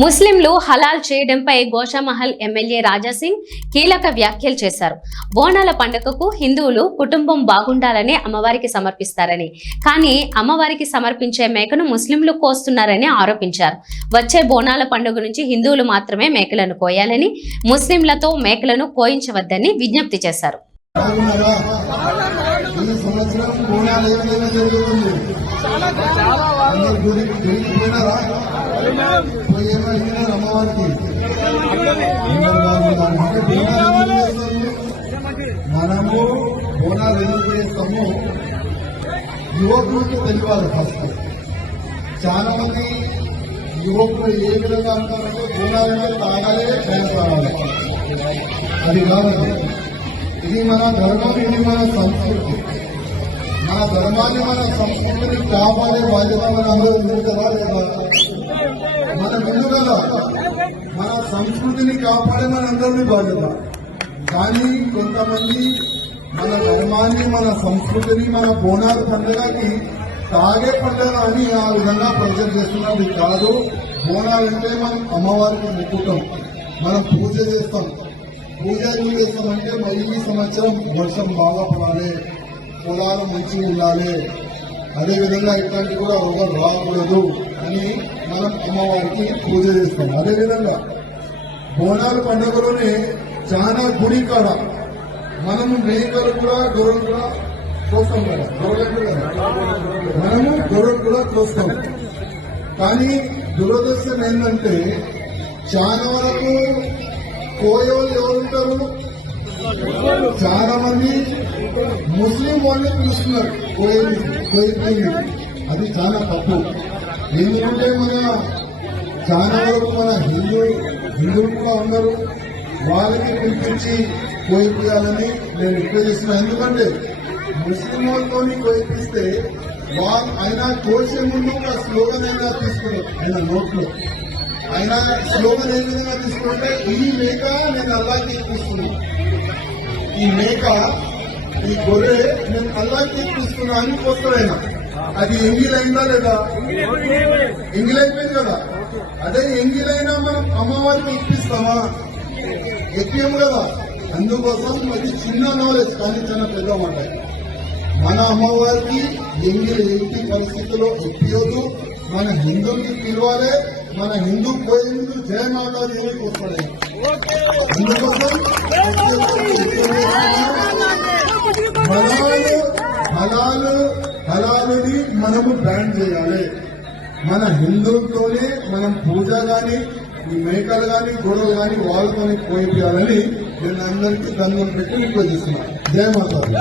ముస్లింలు హలాల్ చేయడంపై గోషామహల్ ఎమ్మెల్యే రాజాసింగ్ కీలక వ్యాఖ్యలు చేశారు. బోనాల పండుగకు హిందువులు కుటుంబం బాగుండాలని అమ్మవారికి సమర్పిస్తారని, కానీ అమ్మవారికి సమర్పించే మేకను ముస్లింలు కోస్తున్నారని ఆరోపించారు. వచ్చే బోనాల పండుగ నుంచి హిందువులు మాత్రమే మేకలను కోయాలని, ముస్లింలతో మేకలను కోయించవద్దని విజ్ఞప్తి చేశారు. మనము బోనాలు ఎందుకు చేస్తాము, యువకులకు తెలియాలి. ఫస్ట్ చాలా మంది యువకులు ఏ విధంగా అంటారంటే బోనాలంటే తాగాలే డ్యాన్స్ ఆడాలి. అది కాదు. ఇది మన ధర్మం, ఇది మన సంస్కృతి. మన ధర్మాన్ని, మన సంస్కృతిని కాపాడే బాధ్యత మన అందరూ ఉంది కదా లేదా? మన ముందు కదా మన సంస్కృతిని కాపాడే మన అందరినీ బాధ్యత. కానీ కొంతమంది మన ధర్మాన్ని, మన సంస్కృతిని, మన బోనాల పండుగకి తాగే పండుగ అని ఆ విధంగా ప్రజలు చేస్తున్నది కాదు. బోనాలంటే మనం అమ్మవారికి మొక్కుతాం, మనం పూజ చేస్తాం. పూజ ఎందుకు చేస్తామంటే ఈ సంవత్సరం వర్షం బాగా పడాలి, పొలాలు మంచిగా ఉండాలి, అదేవిధంగా ఇట్లాంటి కూడా రోగాలు రాకూడదు అని మనం అమ్మవారికి పూజ చేస్తాం. అదేవిధంగా బోనాల పండుగలోనే చాలా గుడి కాడ మనము మేకలు కూడా గొర్రెలు కూడా కోస్తాం కదా, మనము గొర్రెలు కూడా కోస్తాం. కానీ దురదృష్టం ఏంటంటే చాలా వరకు కోయోళ్ళు ఎవరుంటారు, చాలా మంది ముస్లిం వాళ్ళే పిలుస్తున్నారు కోయి. అది చాలా తప్పు. ఎందుకంటే మన చాలా వరకు మన హిందువులు కూడా ఉన్నారు, వాళ్ళని పిలిపించి కోయిపియాలని నేను రిక్వెస్ట్ చేస్తున్నాను. ఎందుకంటే ముస్లిం వాళ్ళతో కోయిపిస్తే ఆయన కోసే ముందు ఒక స్లోగన్ అయినా తీసుకున్నారు. ఆయన నోట్లో ఆయన స్లోగన్ ఏ విధంగా తీసుకుంటే ఈ మేక నేను అల్లాకి ఎక్కిస్తున్నాను, ఈ మేక ఈ గొర్రె నేను అల్లాకి ఎక్కిస్తున్నా అని వస్తాడు ఆయన. అది ఎంగిలైందా లేదా? ఎంగిలైపోయింది కదా. అదే ఎంగిలైనా మనం అమ్మవారికి ఎక్కిస్తామా? ఎక్కియము కదా. అందుకోసం అది చిన్న నాలెడ్జ్, కానీ చాలా పెద్ద మాట. మన అమ్మవారికి ఎంగిలి ఎట్టి పరిస్థితుల్లో ఎక్కియొద్దు. మన హిందువుకి పిలవాలి, మన హిందూ పోయేందుకు జయమాతాది వస్తాడు. అందుకోసం హలాలుని మనము బ్యాన్ చేయాలి. మన హిందువులతోనే మనం పూజ గాని, ఈ మేకలు గాని, గొడవలు గాని వాళ్ళతోనే పోయిపోయాలని నేను అందరికీ దండం పెట్టి ఉపయోగిస్తున్నాను. జయమాతాది.